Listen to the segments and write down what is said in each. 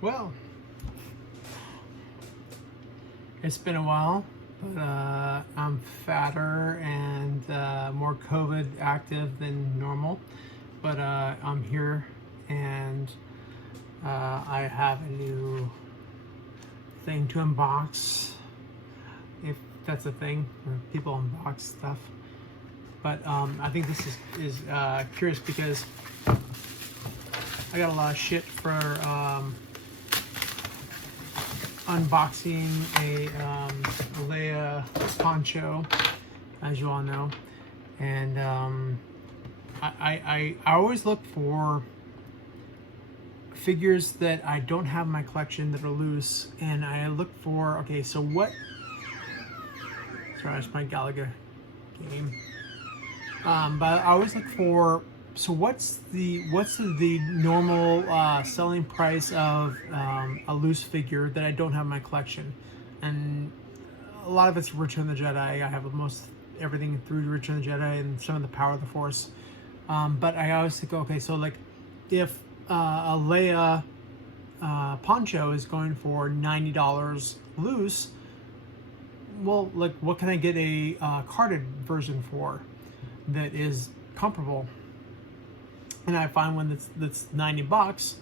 Well, it's been a while, but I'm fatter and more COVID active than normal. But I'm here and I have a new thing to unbox, if that's a thing, or people unbox stuff. But I think this is curious because I got a lot of shit for unboxing a Leia poncho, as you all know, and I always look for figures that I don't have in my collection that are loose, and I look for, okay, so what, sorry, that's my Galaga game, but I always look for, so what's the normal selling price of a loose figure that I don't have in my collection? And a lot of it's Return of the Jedi. I have most everything through Return of the Jedi and some of the Power of the Force. But I always think, okay, so like if a Leia poncho is going for $90 loose, well, like what can I get a carded version for that is comparable? And I find one that's $90,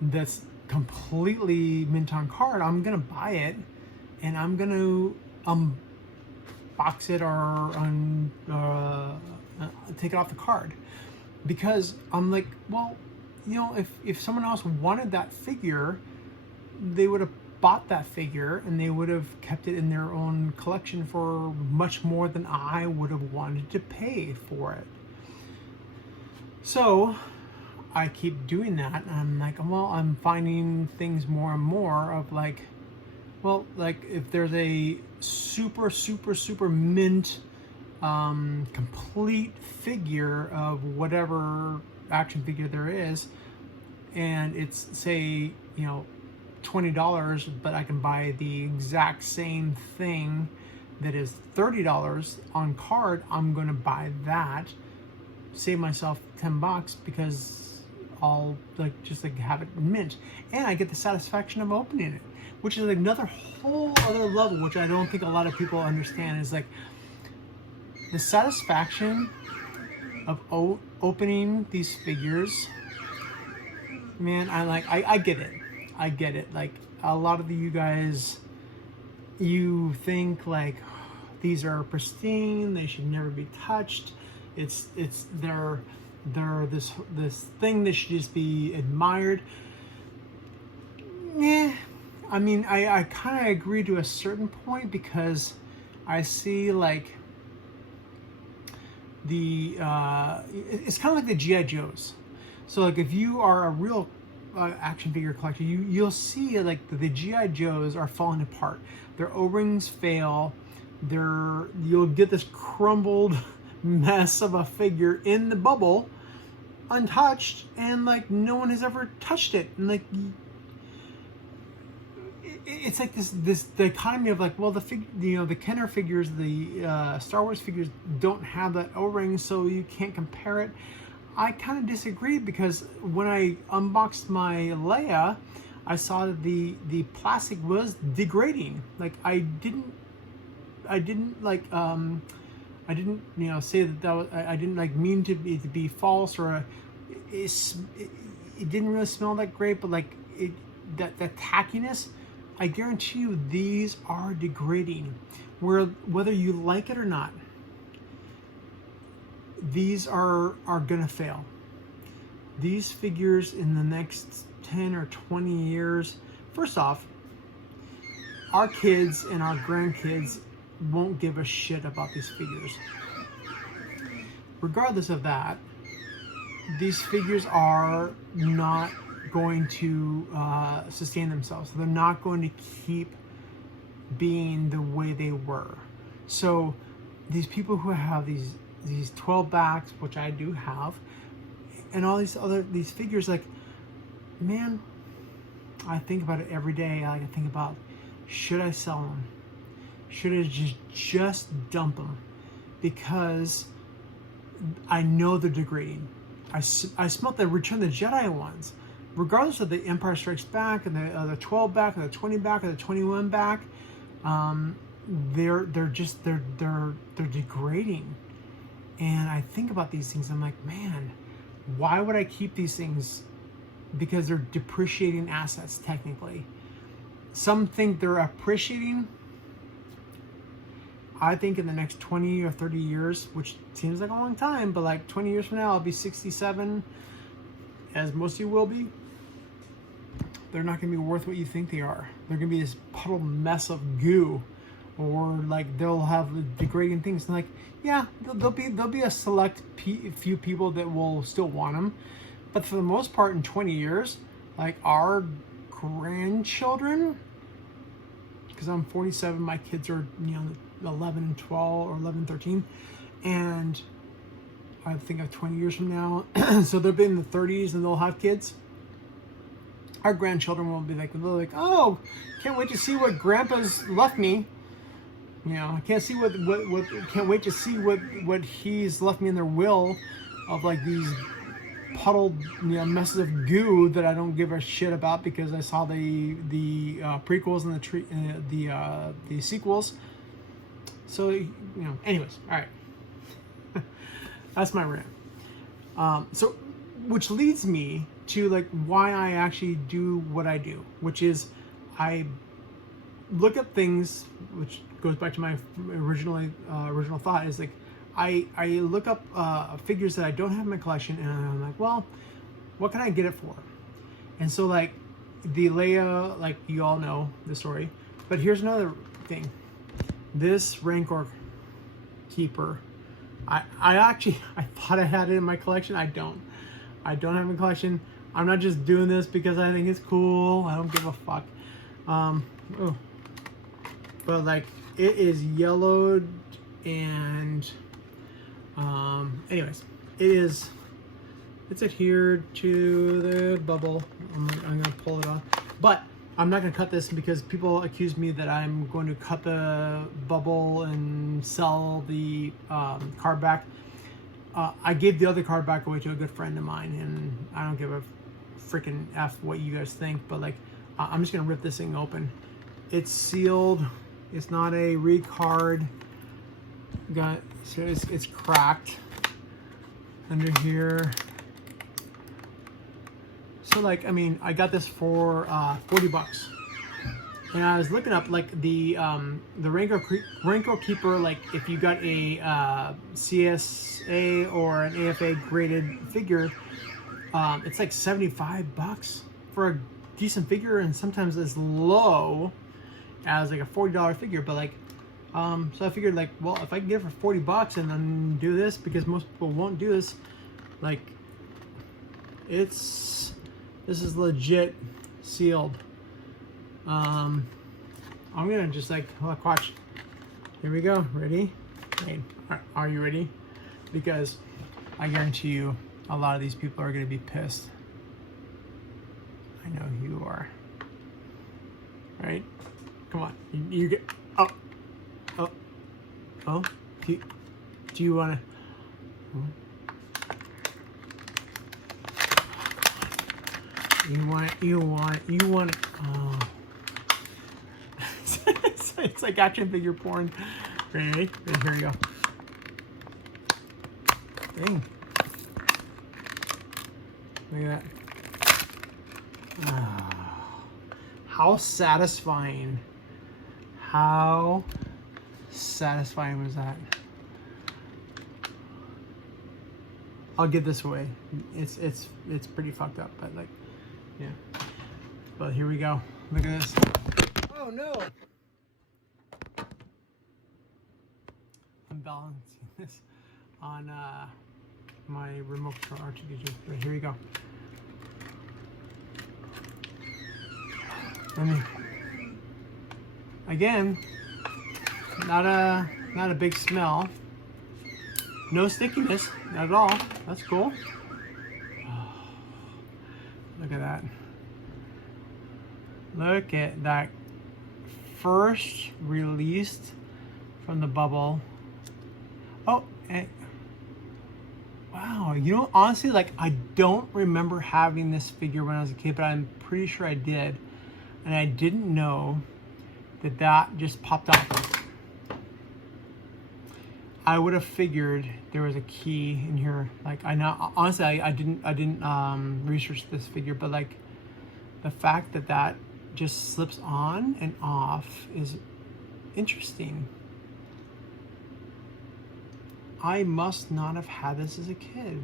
that's completely mint on card. I'm gonna buy it, and I'm gonna box it or take it off the card, because I'm like, well, you know, if someone else wanted that figure, they would have bought that figure and they would have kept it in their own collection for much more than I would have wanted to pay for it. So I keep doing that, and I'm like, well, I'm finding things more and more of like, well, like if there's a super mint complete figure of whatever action figure there is, and it's, say, you know, $20, but I can buy the exact same thing that is $30 on card, I'm going to buy that, save myself $10 because I'll just have it mint, and I get the satisfaction of opening it, which is another whole other level, which I don't think a lot of people understand, is like the satisfaction of opening these figures. Man, I get it. Like a lot of you guys, you think like these are pristine, they should never be touched. They're this thing that should just be admired. Yeah, I mean, I kind of agree to a certain point, because I see like it's kind of like the G.I. Joes. So like if you are a real action figure collector, you'll see like the G.I. Joes are falling apart. Their O-rings fail. You'll get this crumbled mess of a figure in the bubble, untouched, and like no one has ever touched it. And like it's like this dichotomy of like, well, the Kenner figures, the Star Wars figures don't have that O-ring, so you can't compare it. I kind of disagree, because when I unboxed my Leia, I saw that the plastic was degrading. Like I didn't like I didn't say that was, I didn't like mean to be false, or it didn't really smell that great, but like that tackiness, I guarantee you these are degrading, whether you like it or not. These are gonna fail. These figures in the next 10 or 20 years, first off, our kids and our grandkids won't give a shit about these figures. Regardless of that, these figures are not going to sustain themselves. They're not going to keep being the way they were. So these people who have these 12 backs, which I do have, and all these figures, like, man, I think about it every day. I think about, should I sell them? Should I just dump them? Because I know they're degrading. I smelled the Return of the Jedi ones. regardless of the Empire Strikes Back and the 12 back, or the 20 back, or the 21 back, they're degrading. And I think about these things, I'm like, man, why would I keep these things? Because they're depreciating assets, technically. Some think they're appreciating. I think in the next 20 or 30 years, which seems like a long time, but like 20 years from now, I'll be 67, as most of you will be. They're not going to be worth what you think they are. They're going to be this puddle mess of goo, or like they'll have degrading things. And like, yeah, there'll be a select few people that will still want them, but for the most part, in 20 years, like our grandchildren, because I'm 47, my kids are 11 and 12, or 11 and 13, and I think of 20 years from now, so they'll be in the 30s and they'll have kids. Our grandchildren will be like, oh, can't wait to see what Grandpa's left me. I can't wait to see what he's left me in their will, of like these puddled messes of goo that I don't give a shit about because I saw the prequels and the sequels. So anyways, all right. That's my rant. So, which leads me to like why I actually do what I do, which is I look at things, which goes back to my original thought, is like I look up figures that I don't have in my collection, and I'm like, well, what can I get it for? And so like the Leia, like you all know the story, but here's another thing. This Rancor keeper, I thought I had it in my collection. I don't have it in my collection. I'm not just doing this because I think it's cool. I don't give a fuck. But like it is yellowed, and anyways, it's adhered to the bubble. I'm gonna pull it off, but I'm not gonna cut this because people accuse me that I'm going to cut the bubble and sell the card back. I gave the other card back away to a good friend of mine, and I don't give a freaking F what you guys think, but like I'm just gonna rip this thing open. It's sealed. It's not a re-card. So it's cracked under here. So like, I mean, I got this for $40, and I was looking up like the Rancor Keeper. Like, if you got a CSA or an AFA graded figure, it's like $75 for a decent figure, and sometimes as low as like a $40 figure. But like, so I figured like, well, if I can get it for $40 and then do this, because most people won't do this, like this is legit sealed. I'm gonna just like, look, watch. Here we go. Ready? Hey, are you ready? Because I guarantee you, a lot of these people are gonna be pissed. I know you are. Right? Come on. You get. Oh. Do you wanna? You want it. Oh. It's like action figure porn. Ready? Here we go. Dang. Look at that. Oh. How satisfying. How satisfying was that? I'll give this away. It's pretty fucked up, but like, yeah. But here we go. Look at this. Oh no! I'm balancing this on my remote control ROTJ. But here we go. Again, not a big smell. No stickiness, not at all. That's cool. Oh, look at that. Look at that. First released from the bubble. Oh, and, wow. wow, you know, honestly, like, I don't remember having this figure when I was a kid, but I'm pretty sure I did. And I didn't know that that just popped up. I would have figured there was a key in here. Like, I know, honestly, I didn't research this figure, but like the fact that that just slips on and off is interesting. I must not have had this as a kid,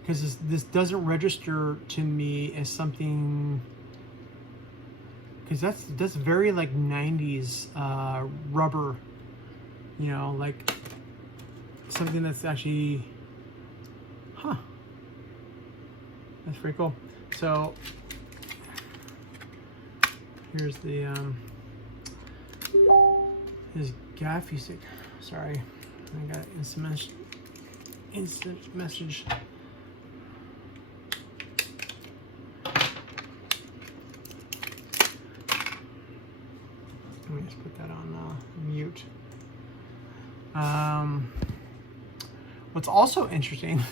because this doesn't register to me as something, because that's very like 90s rubber, you know, like something that's actually, that's pretty cool. So here's the his gaffy stick. Sorry, I got instant message. Let me just put that on mute. What's also interesting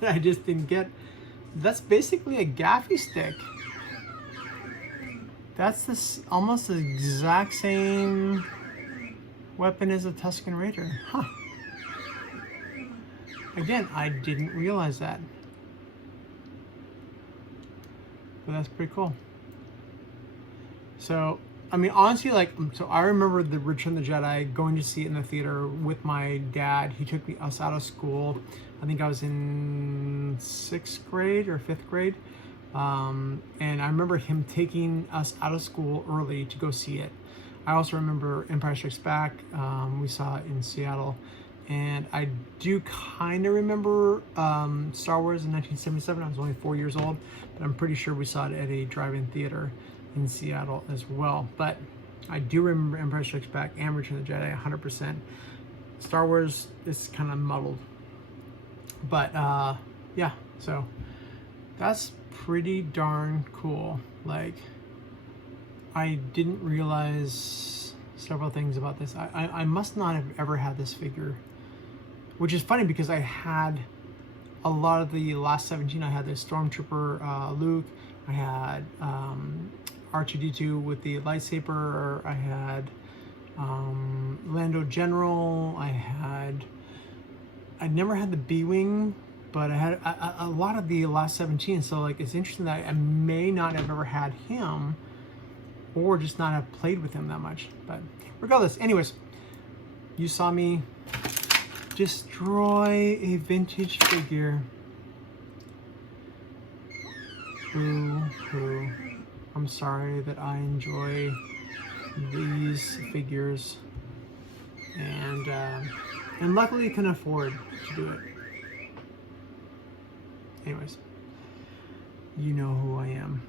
that I just didn't get, that's basically a gaffy stick. That's this almost the exact same weapon as a Tusken Raider. Huh. Again, I didn't realize that. But that's pretty cool. So, I mean, honestly, like, so I remember the Return of the Jedi, going to see it in the theater with my dad. He took us out of school. I think I was in 6th grade or 5th grade. And I remember him taking us out of school early to go see it. I also remember Empire Strikes Back. We saw it in Seattle. And I do kind of remember Star Wars in 1977. I was only 4 years old, but I'm pretty sure we saw it at a drive-in theater in Seattle as well. But I do remember Empire Strikes Back and Return of the Jedi 100%. Star Wars is kind of muddled. But yeah, so that's pretty darn cool. Like, I didn't realize several things about this. I must not have ever had this figure, which is funny because I had a lot of the last 17. I had the Stormtrooper Luke. I had R2-D2 with the lightsaber. I had Lando General. I never had the B-Wing, but I had a lot of the last 17. So like, it's interesting that I may not have ever had him, or just not have played with him that much. But regardless, anyways, you saw me destroy a vintage figure. Boo hoo. I'm sorry that I enjoy these figures, and luckily can afford to do it. Anyways, you know who I am.